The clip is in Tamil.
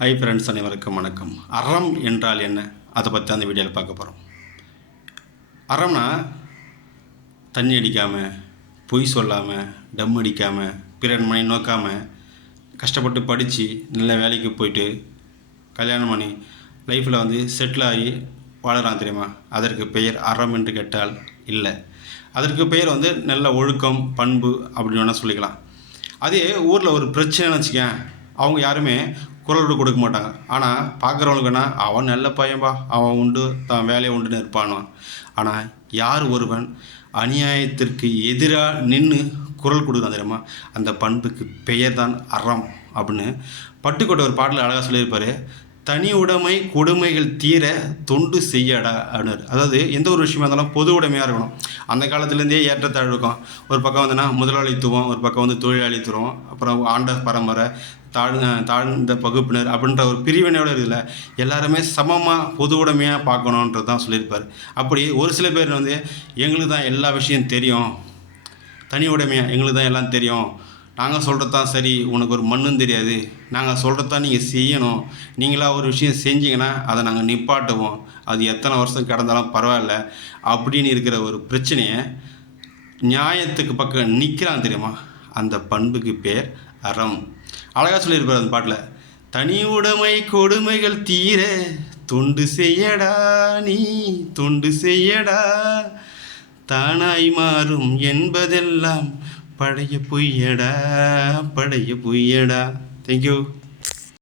ஹை ஃப்ரெண்ட்ஸ், அனைவருக்கும் வணக்கம். அறம் என்றால் என்ன, அதை பற்றி அந்த வீடியோவில் பார்க்க போகிறோம். அறம்னா தண்ணி அடிக்காமல், பொய் சொல்லாமல், டம் அடிக்காமல், பிறர் மனை நோக்காமல், கஷ்டப்பட்டு படித்து நல்ல வேலைக்கு போயிட்டு கல்யாணம் பண்ணி லைஃப்பில் செட்டில் ஆகி வாழறான் தெரியுமா? அதற்கு பெயர் அறம் என்று கேட்டால் இல்லை. அதற்கு பெயர் நல்ல ஒழுக்கம், பண்பு அப்படின்னு வேணால் சொல்லிக்கலாம். அதே ஊரில் ஒரு பிரச்சனைன்னு வச்சுக்கேன், அவங்க யாருமே குரல் கொடுக்க மாட்டாங்க. ஆனால் பார்க்குறவங்களுக்குன்னா அவன் நல்ல பையன்பா, அவன் உண்டு தான் வேலையை உண்டுன்னு இருப்பானுவான். ஆனால் யார் ஒருவன் அநியாயத்திற்கு எதிராக நின்று குரல் கொடுக்குறான் தெரியுமா, அந்த பண்புக்கு பெயர் தான் அறம் அப்படின்னு பட்டுக்கோட்டை ஒரு பாட்டில் அழகாக சொல்லியிருப்பார். தனி உடைமை கொடுமைகள் தீர தொண்டு செய்யடா அப்படின்னு. அதாவது எந்த ஒரு விஷயமா இருந்தாலும் பொது உடைமையாக இருக்கணும். அந்த காலத்துலேருந்தே ஏற்றத்தாழ் இருக்கும். ஒரு பக்கம் முதலாளித்துவம், ஒரு பக்கம் தொழிலாளித்துவம், அப்புறம் ஆண்ட பரம்பரை, தாழ்ந்த பகுப்பினர் அப்படின்ற ஒரு பிரிவினையோடு இருக்குல்ல, எல்லாருமே சமமாக பொது உடைமையாக பார்க்கணுன்றது தான் சொல்லியிருப்பார். அப்படி ஒரு சில பேர் எங்களுக்கு தான் எல்லா விஷயம் தெரியும், தனி உடைமையாக எங்களுக்கு தான் எல்லாம் தெரியும், நாங்கள் சொல்கிறது தான் சரி, உனக்கு ஒரு மண்ணும் தெரியாது, நாங்கள் சொல்கிறது தான் நீங்கள் செய்யணும், நீங்களாக ஒரு விஷயம் செஞ்சீங்கன்னா அதை நாங்கள் நிப்பாட்டுவோம், அது எத்தனை வருஷம் கடந்தாலும் பரவாயில்ல அப்படின்னு இருக்கிற ஒரு பிரச்சனையை நியாயத்துக்கு பக்கம் நிற்கிறான் தெரியுமா, அந்த பண்புக்கு பேர் அறம். அழகாக சொல்லியிருப்பார் அந்த பாட்டில். தனி உடைமை கொடுமைகள் தீர தொண்டு செய்யடா, நீ தொண்டு செய்யடா, தானாய் மாறும் என்பதெல்லாம் பழைய பொய்யடா, பழைய பொய்யடா. தேங்க்யூ.